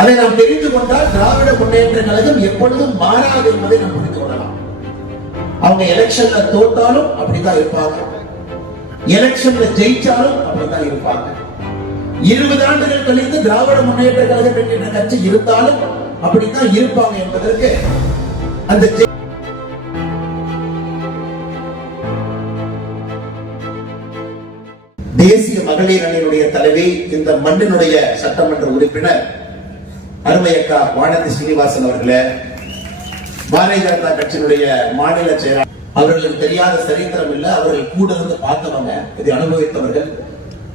அதை நாம் தெரிந்து கொண்டால் திராவிட முன்னேற்ற கழகம் எப்பொழுதும் மாறாது என்பதை நாம் புரிந்து கொள்ளலாம். அவங்க எலெக்ஷன்ல தோத்தாலும் அப்படித்தான் இருப்பாங்க. எலெக்ஷன்ல ஜெயிச்சாலும் அப்படித்தான் இருப்பாங்க. இருபது ஆண்டுகள் கழித்து திராவிட முன்னேற்ற கழகம் என்கின்ற கட்சி இருந்தாலும் அப்படித்தான் இருப்பாங்க என்பதற்கு அந்த தேசிய மகளிர் அணியினுடைய தலைவி இந்த மண்ணினுடைய சட்டமன்ற உறுப்பினர் அருமையக்கா வானதி ஸ்ரீனிவாசன் அவர்களே பாரதிய ஜனதா கட்சியினுடைய மாநில செயலாளர். அவர்களுக்கு தெரியாத சரித்திரம் இல்லை அவர்கள் கூட இருந்து பார்த்தவங்க இதை அனுபவித்தவர்கள்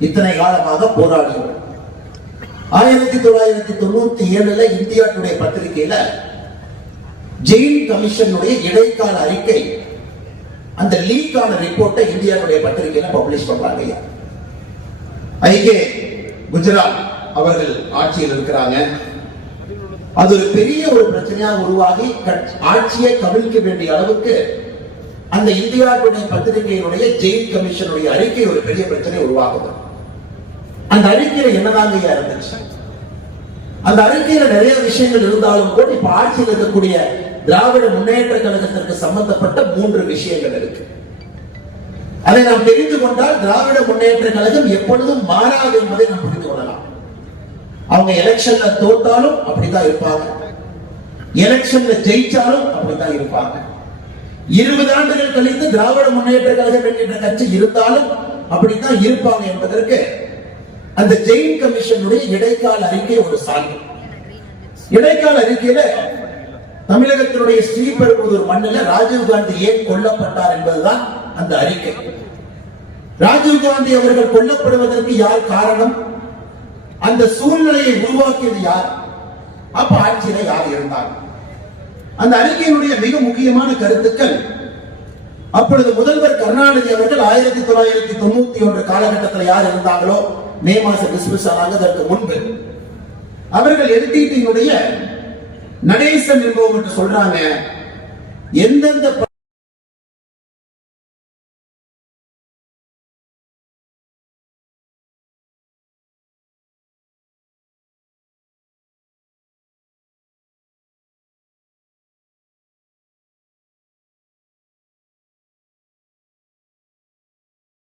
இத்தனை காலமாக போராடியவர்கள். ஆயிரத்தி தொள்ளாயிரத்தி தொண்ணூத்தி ஏழுல இந்தியா டுடே பத்திரிகையில ஜெயில் கமிஷனுடைய இடைக்கால அறிக்கை அந்த லீக்கான ரிப்போர்ட்டை இந்தியாவுடைய பத்திரிகையில பப்ளிஷ் பண்றாங்க ஐயா. ஐகே குஜராத் அவர்கள் ஆட்சியில் இருக்கிறாங்க. அது ஒரு பெரிய ஒரு பிரச்சனையாக உருவாகி ஆட்சியை கவிழ்க்க வேண்டிய அளவுக்கு அந்த இந்தியா டுடே பத்திரிகையினுடைய ஜெயில் கமிஷனுடைய அறிக்கை ஒரு பெரிய பிரச்சனை உருவாகுது. அந்த அறிக்கையில என்னதாங்க இருந்துச்சு? அந்த அறிக்கையில நிறைய விஷயங்கள் இருந்தாலும் கூட இப்ப ஆட்சியில் இருக்கக்கூடிய திராவிட முன்னேற்ற கழகத்திற்கு சம்பந்தப்பட்ட மூன்று விஷயங்கள் இருக்கு. அதை நாம் தெரிந்து கொண்டால் திராவிட முன்னேற்ற கழகம் எப்பொழுதும் மாறாது என்பதை நாம் புரிந்து கொள்ளலாம். அவங்க எலெக்ஷன்ல தோத்தாலும் அப்படித்தான் இருப்பாங்க. எலெக்ஷன்ல ஜெயிச்சாலும் அப்படித்தான் இருப்பாங்க. இருபது ஆண்டுகள் கழித்து திராவிட முன்னேற்ற கழகம் என்கின்ற கட்சி இருந்தாலும் அப்படித்தான் இருப்பாங்க என்பதற்கு அந்த ஜெயின் கமிஷனுடைய இடைக்கால அறிக்கை ஒரு சான்று. இடைக்கால அறிக்கையில தமிழகத்தினுடைய ஸ்ரீபெரும்புதூர் மண்ணில் ராஜீவ் காந்தி ஏன் கொல்லப்பட்டார் என்பதுதான் அந்த அறிக்கை. ராஜீவ் காந்தி அவர்கள் கொல்லப்படுவதற்கு யார் காரணம்? அந்த சூழ்நிலையை உருவாக்கியது யார்? அப்ப ஆட்சியில யார் இருந்தார்? அந்த அறிக்கையினுடைய மிக முக்கியமான கருத்துக்கள் அப்பொழுது முதல்வர் கருணாநிதி அவர்கள் ஆயிரத்தி தொள்ளாயிரத்தி தொண்ணூத்தி ஒன்று காலகட்டத்தில் யார் இருந்தாங்களோ? மே மாசம் டிஸ்மிஸ் ஆனாங்க அதற்கு முன்பு. அவர்கள் எல்டிடியினுடைய நடேசன் என்பவங்க சொல்றாங்க. எந்தெந்த